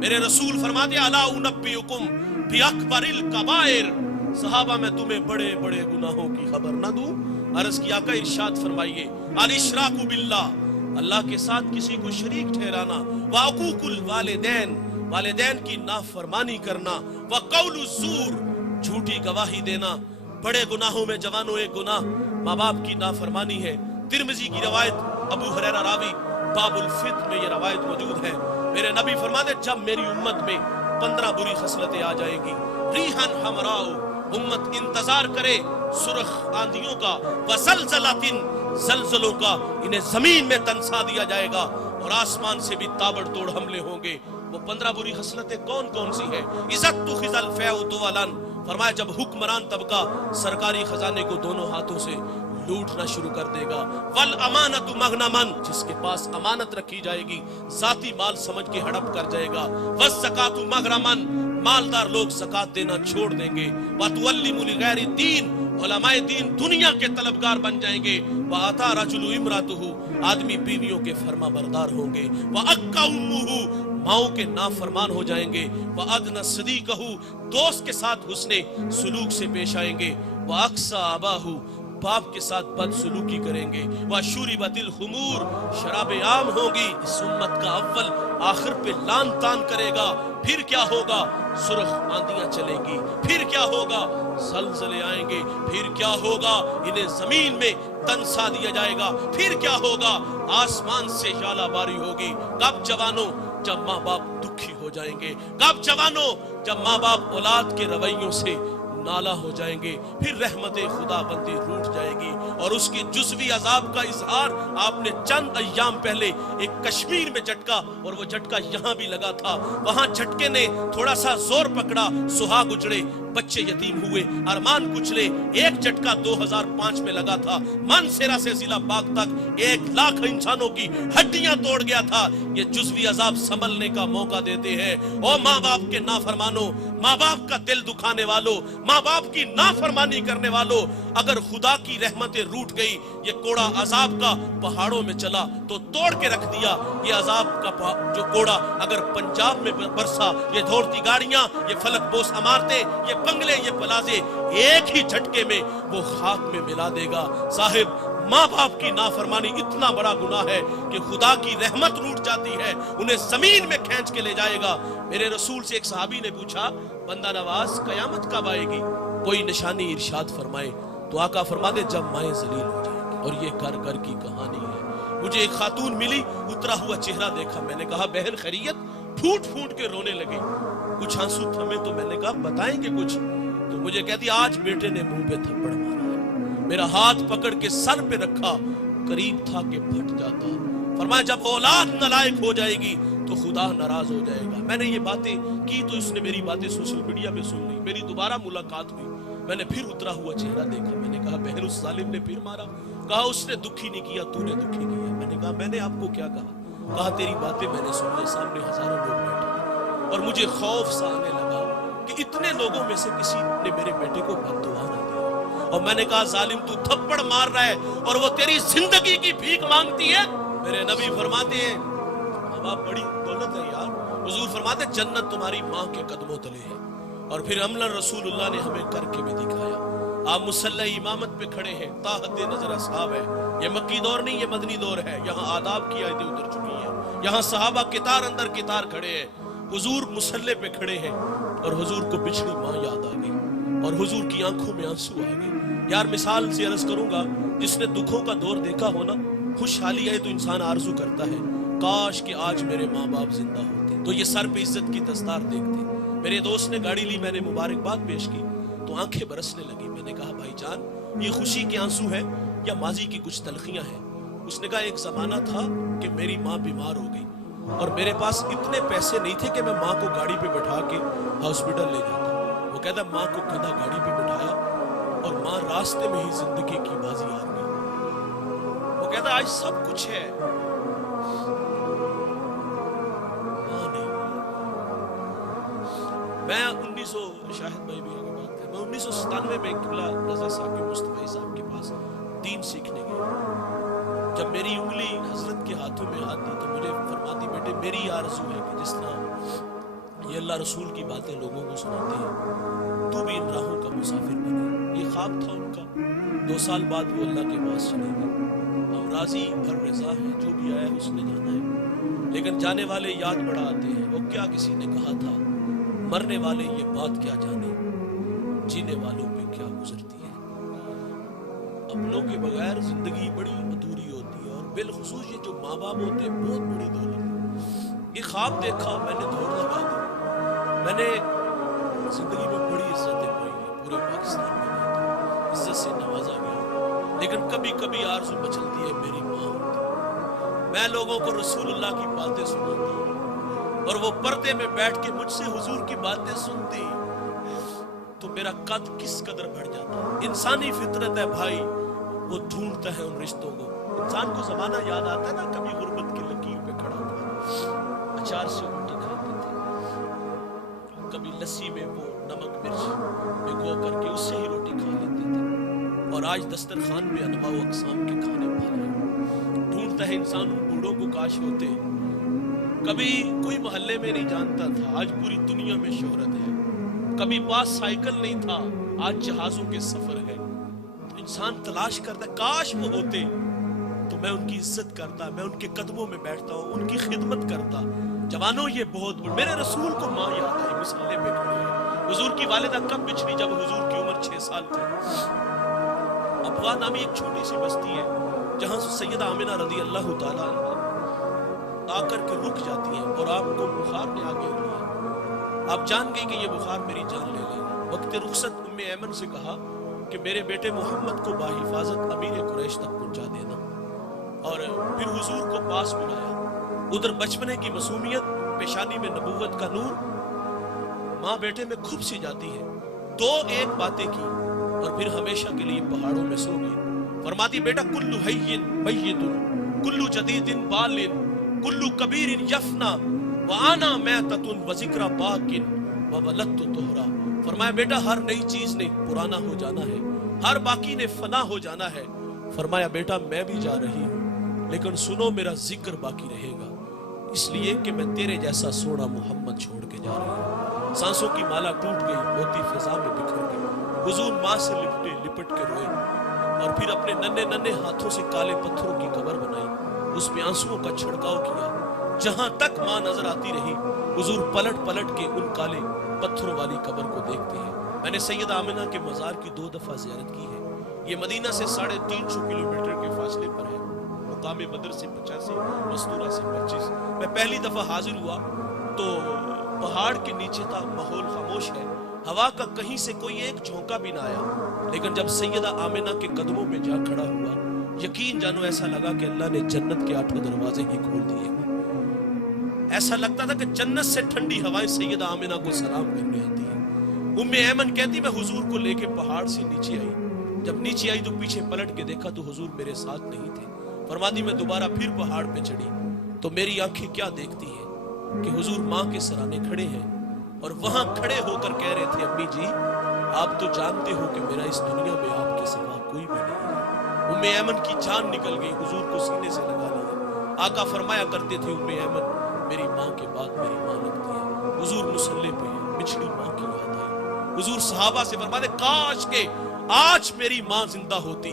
मेरे रसूल फरमाते अला उनब्बिउकुम बिअकबरिल कबाइर, सहाबा मैं तुम्हें बड़े बड़े गुनाहों की खबर ना दूं? अर्ज किया का इरशाद फरमाइए अल इशराकु बिल्लाह, अल्लाह के साथ किसी को शरीक ठहराना, व अकूकुल वालिदैन, वालिदैन की नाफरमानी करना, व कौलु ज़ूर, झूठी गवाही देना। बड़े गुनाहों में जवानों एक गुनाह माँ बाप की नाफरमानी है। तिरमिजी की रवायत, अबू हुरैरा रावी, बाबुल फित में ये रवायत मौजूद है। मेरे नबी फरमाते जब मेरी उम्मत में 15 बुरी खसलतें आ जाएंगी, रीहन हमराउ, उम्मत इंतजार करे सुरख आंधियों का, वसलजलातिन, जलजलों का, इन्हें जमीन में तनसा दिया जाएगा और आसमान से भी ताबड़तोड़ हमले होंगे। वो 15 बुरी खसलतें कौन कौन सी है? इज्जत तुखिजल फैउ दुअलन, फरमाया जब हुक्मरान तबका सरकारी खजाने को दोनों हाथों से लूटना शुरू कर देगा। वल अमानतु मगनमन, जिसके पास अमानत रखी जाएगी जाती माल समझ के हड़प कर जाएगा। वस ज़कातु मगरमन, मालदार लोग ज़कात देना छोड़ देंगे। व तुअल्लिमु लिगैरि दीन, उलमाए दीन दुनिया के तलबगार बन जाएंगे। व अता रजुलु इमरातुहु, आदमी बीवियों के फर्मा बरदार होंगे। व अक्का उम्मुहु, माओ के नाफरमान हो जाएंगे। व अदना सदीकहु, दोस्त के साथ हुस्ने सुलूक से पेश आएंगे। व अक्सा अबाहु, बाप के साथ बदसलूकी करेंगे। व शुरिबतिल खुमूर, शराबे आम होगी। इस उम्मत का अव्वल आखिर पे लान तान करेगा। फिर क्या होगा? सुरख आंधियां चलेंगी। फिर क्या होगा? जलजले आएंगे। फिर क्या होगा? इन्हें जमीन में तनसा दिया जाएगा। फिर क्या होगा? आसमान से जालाबारी होगी। कब जवानों? जब माँ बाप दुखी हो जाएंगे। कब जवानों? जब माँ बाप औलाद के रवैयों से नाला हो जाएंगे। फिर रहमत खुदा बंदी रूठ जाएगी और उसकी जुज़वी अजाब का इजहार आपने चंद अय्याम पहले एक कश्मीर में झटका, और वो झटका यहाँ भी लगा था। वहां झटके ने थोड़ा सा जोर पकड़ा, सुहाग उजड़े, बच्चे यतीम हुए, अरमान कुचले। एक झटका 2005 में लगा था, मानसेरा से जिला बाग तक 1 लाख इंसानों की हड्डियां तोड़ गया था। ये जुज़वी अजाब संभलने का मौका देते हैं। ओ माँ बाप के नाफरमानों, माँ बाप का दिल दुखाने वालों, माँ बाप की नाफरमानी करने वालों, अगर खुदा की रहमतें रूठ गई, ये कोड़ा अजाब का पहाड़ों में चला तो तोड़ के रख दिया। ये अजाब का जो कोड़ा अगर पंजाब में बरसा, ये दौड़ती गाड़ियां, ये फलक बोस इमारतें, ये बंगले, ये प्लाजे, एक ही झटके में वो खाक में मिला देगा। साहिब, माँ बाप की नाफरमानी इतना बड़ा गुनाह है कि खुदा की रहमत रूठ जाती है, उन्हें जमीन में खींच के ले जाएगा। मेरे रसूल से एक सहाबी ने पूछा, बंदा नवाज कयामत कब आएगी? कोई निशानी इरशाद फरमाए। तो आका फरमाते जब माएं जलील हो जाएंगी। और ये घर घर की कहानी है। मुझे एक खातून मिली, उतरा हुआ चेहरा देखा, मैंने कहा बहन खैरियत? फूट फूट के रोने लगे। कुछ आंसू थमे तो मैंने कहा बताएंगे कुछ? तो मुझे कहती आज बेटे ने मुंह पे थप्पड़ मारा है। मेरा हाथ पकड़ के सर पे रखा, करीब था कि फट जाता। फरमाया जब औलाद नालायक हो जाएगी तो खुदा नाराज हो जाएगा। मैंने ये बातें की तो इसने मेरी बातें सोशल मीडिया पे सुन ली। मेरी दोबारा मुलाकात हुई, मैंने फिर उतरा हुआ चेहरा देखा। मैंने कहा बहन उस जालिम ने फिर मारा? कहा उसने दुखी नहीं किया, तूने दुखी किया। मैंने कहा मैंने आपको क्या कहा? कहा तेरी बातें मैंने सुनी, सामने हजारों लोग बैठे और मुझे खौफ सा आने लगा कि इतने लोगों में से किसी ने मेरे बेटे को बद्दुआ न दिया। और मैंने कहा जालिम तू थप्पड़ मार रहा है और वो तेरी जिंदगी की भीख मांगती है। मेरे नबी फरमाते हैं माँ बाप बड़ी दौलत है यार। हुजूर फरमाते जन्नत तुम्हारी माँ के कदमों तले है। और फिर अमलन रसूलुल्लाह ने हमें करके भी दिखाया। आप मुसल्ला इमामत पे खड़े हैं, ताहते नजर असहाब है। ये मक्की दौर नहीं, ये मदनी दौर है। यहाँ आदाब की आयतें उतर चुकी हैं। यहाँ सहाबा कितार अंदर कितार खड़े हैं। हुजूर मुसल्ले पे खड़े हैं और हुजूर को पिछली माँ याद आ गई और हुजूर की आंखों में आंसू आ गए। यार मिसाल से अर्ज करूंगा, जिसने दुखों का दौर देखा हो ना, खुशहाली आए तो इंसान आरजू करता है काश कि आज मेरे माँ बाप जिंदा होते तो ये सर पे इज्जत की दस्तार देखते। मेरे दोस्त ने गाड़ी ली, मैंने मुबारकबाद पेश की तो आंखें बरसने लगी। मैंने कहा भाईजान ये खुशी के आंसू है या माजी की कुछ तलखियां हैं? उसने कहा एक जमाना था कि मेरी माँ बीमार हो गई और मेरे पास इतने पैसे नहीं थे कि मैं माँ को गाड़ी पे बैठा के हॉस्पिटल ले जाता। वो कहता माँ को गधा गाड़ी पे बिठाया और माँ रास्ते में ही जिंदगी की बाजी हार गई। वो कहता आज सब कुछ है, माँ नहीं। मैं 1900 शाहिद भाई भी आगे बात करें, मैं 1997 में किबला रजा साहब के मुस्तफा साहब के पास दीन सीखने गया। जब मेरी उंगली हजरत के हाथों में हाथ दी तो मुझे फरमाती बेटे मेरी आरज़ू है कि जिस तरह یہ اللہ رسول کی باتیں لوگوں کو سناتے ہیں، تو بھی ان راہوں کا مسافر بنے۔ یہ خواب تھا ان کا، 2 سال بعد وہ اللہ کے پاس چلے گئے۔ ہم راضی بھر رضا ہیں، جو بھی آیا اس نے جانا ہے، لیکن جانے والے یاد بڑا آتے ہیں۔ وہ کیا کسی نے کہا تھا، مرنے والے یہ بات کیا جانے، جینے والوں پہ کیا گزرتی ہے۔ اپنوں کے بغیر زندگی بڑی ادھوری ہوتی ہے، اور بالخصوص یہ جو ماں باپ ہوتے ہیں بہت بڑی دولت ہے۔ یہ خواب دیکھا، میں نے دوڑ لگا دی۔ میں نے زندگی میں بڑی عزتیں پائی ہیں، پورے پاکستان میں عزت سے نوازا گیا، لیکن کبھی کبھی آرزو مچلتی ہے میری ماں ہوتی۔ میں لوگوں کو رسول اللہ کی باتیں سناتا ہوں، اور وہ پردے میں بیٹھ کے مجھ سے حضور کی باتیں سنتی، تو میرا قد کس قدر بڑھ جاتا ہے۔ انسانی فطرت ہے بھائی، وہ ڈھونڈتا ہے ان رشتوں کو۔ انسان کو زمانہ یاد آتا ہے نا، کبھی غربت کی لکیر پہ کھڑا تھا، اچار سے روٹی کھاتے تھے، کبھی لسی میں وہ نمک مرچ بھگو کر کے اس سے ہی روٹی کھا لیتے تھے، اور آج دسترخوان میں انواع و اقسام کے کھانے پا رہے ہیں۔ ڈھونڈتا ہے انسان ان بوڑھوں کو، کاش ہوتے۔ کبھی کوئی محلے میں نہیں جانتا تھا، آج پوری دنیا میں شہرت ہے۔ کبھی پاس سائیکل نہیں تھا، آج جہازوں کے سفر ہے۔ تو انسان تلاش کرتا ہے، کاش وہ ہوتے تو میں ان کی عزت کرتا، میں ان کے قدموں میں بیٹھتا ہوں، ان کی خدمت کرتا۔ جوانوں یہ بہت بڑھ، میرے رسول کو ماں یاد آئی، مصلے پہ کھڑی ہے۔ حضور کی والدہ کب بچھڑی؟ جب حضور کی عمر 6 سال تھی۔ ابوا نامی ایک چھوٹی سی بستی ہے، جہاں سے سیدہ آمنہ رضی اللہ تعالیٰ عنہ آ کر کے رک جاتی ہیں، اور آپ کو بخار نے آگے لیا۔ آپ جان گئی کہ یہ بخار میری جان لے لے گا۔ وقت رخصت ام ایمن سے کہا کہ میرے بیٹے محمد کو باحفاظت امیر قریش تک پہنچا دینا، اور پھر حضور کو پاس بلایا۔ ادھر بچپنے کی معصومیت، پیشانی میں نبوت کا نور، ماں بیٹے میں کھپ سی جاتی ہے۔ 2 باتیں کی، اور پھر ہمیشہ کے لیے پہاڑوں میں سو گئی۔ فرماتی بیٹا کلو حین میت، کلو جدید بال، کلو کبیر یفنا، وانا میتۃ وذکر باق وولدت طہرا۔ فرمایا بیٹا ہر نئی چیز نے پرانا ہو جانا ہے، ہر باقی نے فنا ہو جانا ہے۔ فرمایا بیٹا میں بھی جا رہی ہوں، لیکن سنو میرا ذکر باقی رہے گا، اس لیے کہ میں تیرے جیسا سونا محمد چھوڑ کے جا رہی ہوں۔ سانسوں کی مالا ٹوٹ گئی، موتی فضا میں بکھر گئی۔ حضور ماں سے لپٹ کے روئے، اور پھر اپنے ننھے ننھے ہاتھوں سے کالے پتھروں کی قبر بنائی، اس میں آنسوؤں کا چھڑکاؤ کیا۔ جہاں تک ماں نظر آتی رہی، حضور پلٹ پلٹ کے ان کالے پتھروں والی قبر کو دیکھتے ہیں۔ میں نے سیدہ آمنہ کے مزار کی 2 دفعہ زیارت کی ہے۔ یہ مدینہ سے 350 کلومیٹر کے فاصلے پر ہے، مقام بدر سے 85، مستورہ سے 25۔ میں پہلی دفعہ حاضر ہوا تو پہاڑ کے نیچے تھا، ماحول خاموش ہے، ہوا کا کہیں سے کوئی ایک جھونکا بھی نہ آیا۔ لیکن جب سیدہ آمنہ کے قدموں میں جا کھڑا ہوا، یقین جانو ایسا لگا کہ اللہ نے جنت کے 8 دروازے ہی کھول دیے۔ ایسا لگتا تھا کہ جنت سے ٹھنڈی ہوائیں سیدہ آمنہ کو سلام کرنے آتی ہیں۔ ام ایمن کہتی میں حضور کو لے کے پہاڑ سے نیچے آئی، جب نیچے آئی تو پیچھے پلٹ کے دیکھا تو حضور میرے ساتھ نہیں تھے۔ فرماتی میں دوبارہ پھر پہاڑ پہ چڑھی تو میری آنکھیں کیا دیکھتی ہیں کہ حضور ماں کے سرانے کھڑے ہیں، اور وہاں کھڑے ہو کر کہہ رہے تھے امی جی آپ تو جانتے ہو کہ میرا اس دنیا میں آپ کے سوا کوئی بھی نہیں ہے۔ ام ایمن کی جان نکل گئی، حضور کو سینے سے لگا لیا۔ آقا فرمایا کرتے تھے ام ایمن میری ماں کے بعد میری ماں لگتی ہے۔ حضور مصلے پہ بچھڑی ماں کی یاد آئی۔ حضور صحابہ سے فرماتے کاش کہ آج میری ماں زندہ ہوتی،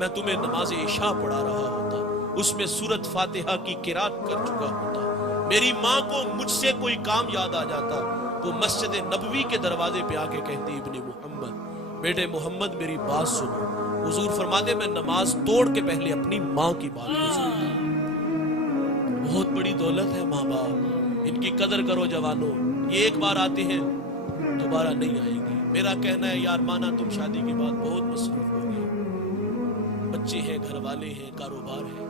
میں تمہیں نماز عشاء پڑھا رہا ہوتا، اس میں سورۃ فاتحہ کی قرات کر چکا ہوتا۔ میری ماں کو مجھ سے کوئی کام یاد آ جاتا، وہ مسجد نبوی کے دروازے پہ آ کے کہتی ابن محمد، بیٹے محمد میری بات سنو۔ حضور فرماتے میں نماز توڑ کے پہلے اپنی ماں کی بات کو سنتا۔ بہت بڑی دولت ہے ماں باپ، ان کی قدر کرو جوانوں۔ یہ ایک بار آتے ہیں دوبارہ نہیں آئیں گے۔ میرا کہنا ہے یار مانا تم شادی کے بعد بہت مصروف ہو گئے، بچے ہیں، گھر والے ہیں، کاروبار ہے،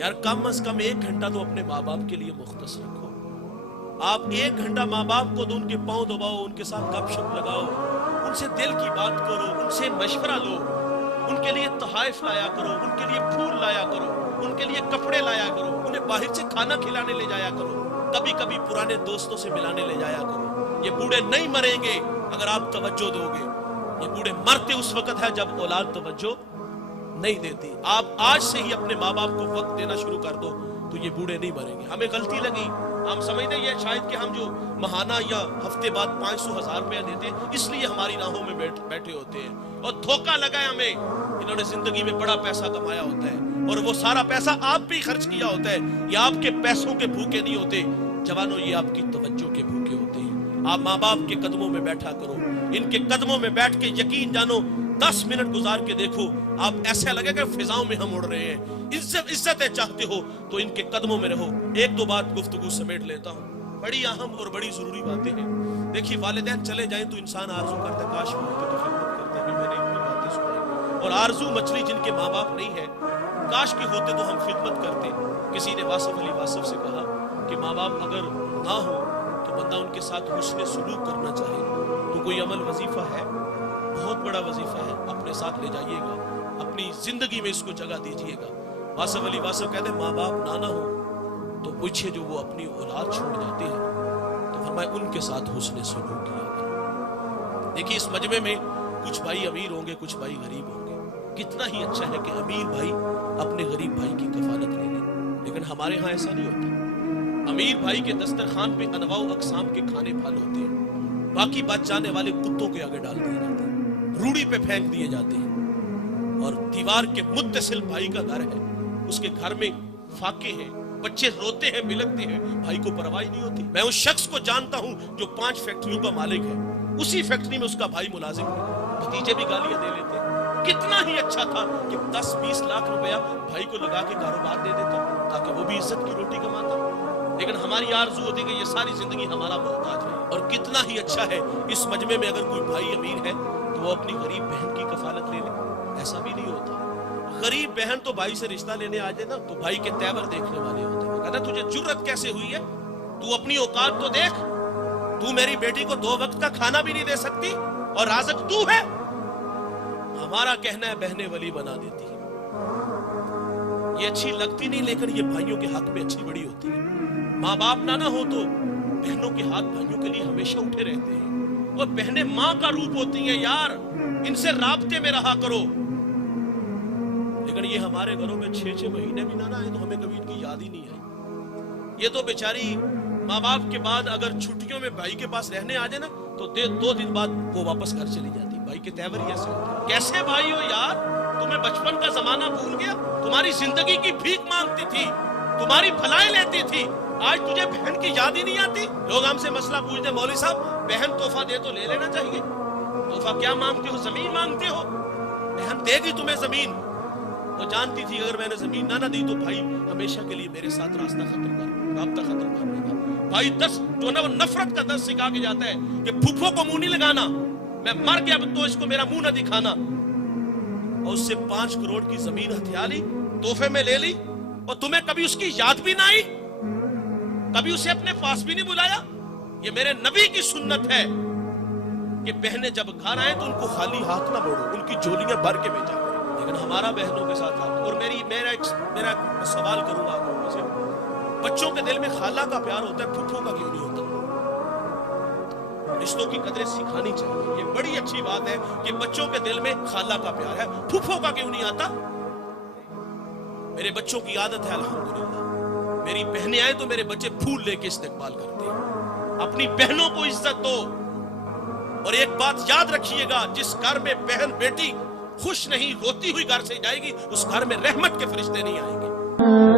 یار کم از کم 1 گھنٹہ تو اپنے ماں باپ کے لیے مختص رکھو۔ آپ 1 گھنٹہ ماں باپ کو دو، ان کے پاؤں دباؤ، ان کے ساتھ گپ شپ لگاؤ، ان سے دل کی بات کرو، ان سے مشورہ لو، ان کے لیے تحائف لایا کرو، ان کے لیے پھول لایا کرو، ان کے لیے کپڑے لایا کرو، انہیں باہر سے کھانا کھلانے لے جایا کرو، کبھی کبھی پرانے دوستوں سے ملانے لے جایا کرو۔ یہ بوڑھے نہیں مریں گے اگر آپ توجہ دو گے، یہ بوڑھے مرتے اس وقت ہے جب اولاد توجہ नहीं देती। आप आज से ही अपने माँ बाप को वक्त देना शुरू कर दो तो ये बूढ़े नहीं मरेंगे। हमें गलती लगी, हम समझते हैं शायद कि हम जो महाना या हफ्ते बाद 500-1000 रुपया देते हैं इसलिए हमारी राहों में बैठे होते हैं, और धोखा लगा है हमें। इन्होंने जिंदगी में बड़ा पैसा कमाया होता है और वो सारा पैसा आप भी खर्च किया होता है। ये आपके पैसों के भूखे नहीं होते जवानों, ये आपकी तवज्जो के भूखे होते हैं। आप माँ बाप के कदमों में बैठा करो, इनके कदमों में बैठ के यकीन जानो 10 मिनट गुजार के देखो, आप ऐसा लगेगा फिजाओं में हम उड़ रहे हैं। इज्जतें चाहते हो तो इनके कदमों में रहो। एक दो बात गुफ्तगू समेट लेता हूँ, बड़ी अहम और बड़ी जरूरी बातें हैं। देखिए, वालिदैन चले जाएं तो इंसान आरजू करता है काश वो होते तो खिदमत करते। अभी मैंने इतनी बातें सुनाई, और आरजू मछली जिनके माँ बाप नहीं है, काश के होते तो हम खिदमत करते। किसी ने वासिफ अली वासिफ से कहा कि माँ बाप अगर ना हो तो बंदा उनके साथ हुस्न सुलूक करना चाहे तो कोई अमल वजीफा है, बहुत बड़ा वजीफा है, अपने साथ ले जाइएगा, अपनी जिंदगी में इसको जगह दीजिएगा। वासिफ अली वासिफ कहते हैं माँ बाप ना हो तो पूछे जो वो अपनी औलाद छोड़ जाते हैं तो फरमाए उनके साथ हुस्न सुलूक किया करो। देखिए, इस मजमे में कुछ भाई अमीर होंगे, कुछ भाई गरीब होंगे। कितना ही अच्छा है कि अमीर भाई अपने गरीब भाई की कफालत ले ले, लेकिन हमारे यहाँ ऐसा नहीं होता। अमीर भाई के दस्तरखान पे अनवाउ अकसाम के खाने फल होते हैं, बाकी बच जाने वाले कुत्तों के आगे डाल दिए जाते हैं, रूढ़ी पे फेंक दिए जाते हैं। और दीवार के मुत्तसिल भाई का घर है, उसके घर में फाके हैं, बच्चे रोते हैं, बिलखते हैं, भाई को परवाह नहीं होती। मैं उस शख्स को जानता हूं जो 5 फैक्ट्रियों का मालिक है, उसी फैक्ट्री में उसका भाई मुलाजिम है, भतीजे भी गालियां दे लेते हैं। कितना ही अच्छा था कि 10-20 लाख रुपया भाई को लगा के कारोबार दे देता ताकि वो भी इज्जत की रोटी कमाता। लेकिन हमारी आरज़ू होती कि ये सारी जिंदगी हमारा मोहताज है। और कितना ही अच्छा है इस मजमे में अगर कोई भाई अमीर है तो वो अपनी गरीब बहन की कफालत ले ले। ऐसा भी नहीं होता। गरीब बहन तो भाई से रिश्ता लेने आ जाए ना तो भाई के तेवर देखने वाले होते हैं। कहता तुझे जुर्रत कैसे हुई है, तू अपनी औकात तो देख, तू मेरी बेटी को 2 वक्त का खाना भी नहीं दे सकती और राज़िक तू है। हमारा कहना है बहनें वली बना देती है, ये अच्छी लगती नहीं, लेकिन ये भाइयों के हक में अच्छी बड़ी होती है। माँ बाप ना हो तो बहनों के हाथ भाइयों के लिए हमेशा उठे रहते हैं, और बहनें माँ का रूप होती हैं यार, इनसे राब्ते में रहा करो। लेकिन ये हमारे घरों में 6-6 महीने भी ना आए तो हमें कभी इनकी याद ही नहीं आई। ये तो बेचारी माँ बाप के बाद अगर छुट्टियों में भाई के पास रहने आ जाए ना तो 2 दिन बाद वो वापस घर चली जाती। भाई के तेवर ही ऐसे होते हैं। कैसे भाई हो यार, तुम्हें बचपन का जमाना भूल गया, तुम्हारी जिंदगी की भीख मांगती थी, तुम्हारी भलाई लेती थी, आज तुझे बहन की याद ही नहीं आती। लोग हमसे मसला पूछते मौलवी साहब बहन तोहफा दे तो ले लेना चाहिए, तोहफा क्या मांगते हो, जमीन मांगते हो, बहन देगी तुम्हें जमीन। वो जानती थी अगर मैंने जमीन ना दी तो भाई हमेशा के लिए मेरे साथ रास्ता खत्म कर, राब्ता खत्म कर देगा। भाई 10 जो ना नफरत का 10 सिखा के जाता है कि फूफो को मुंह नहीं लगाना, मैं मर गया तो इसको मेरा मुंह ना दिखाना। और उससे 5 करोड़ की जमीन हथिया ली, तोहफे में ले ली, और तुम्हें कभी उसकी याद भी ना आई, कभी उसे अपने पास भी नहीं बुलाया। ये मेरे नबी की सुन्नत है कि बहनें जब घर आए तो उनको खाली हाथ ना मोड़ो, उनकी झोलियां भर के भेजा। लेकिन हमारा बहनों के साथ हाथ। और मेरा सवाल करूंगा आप लोगों से, बच्चों के दिल में खाला का प्यार होता है, फूफो का क्यों नहीं होता? रिश्तों की कदरें सिखानी चाहिए। ये बड़ी अच्छी बात है कि बच्चों के दिल में खाला का प्यार है, फूफो का क्यों नहीं आता? मेरे बच्चों की आदत है अल्हम्दुलिल्लाह, मेरी बहनें आए तो मेरे बच्चे फूल लेके इस्तेकबाल करते हैं। अपनी बहनों को इज्जत दो। और एक बात याद रखिएगा, जिस घर में बहन बेटी खुश नहीं रोती हुई घर से जाएगी, उस घर में रहमत के फरिश्ते नहीं आएंगे।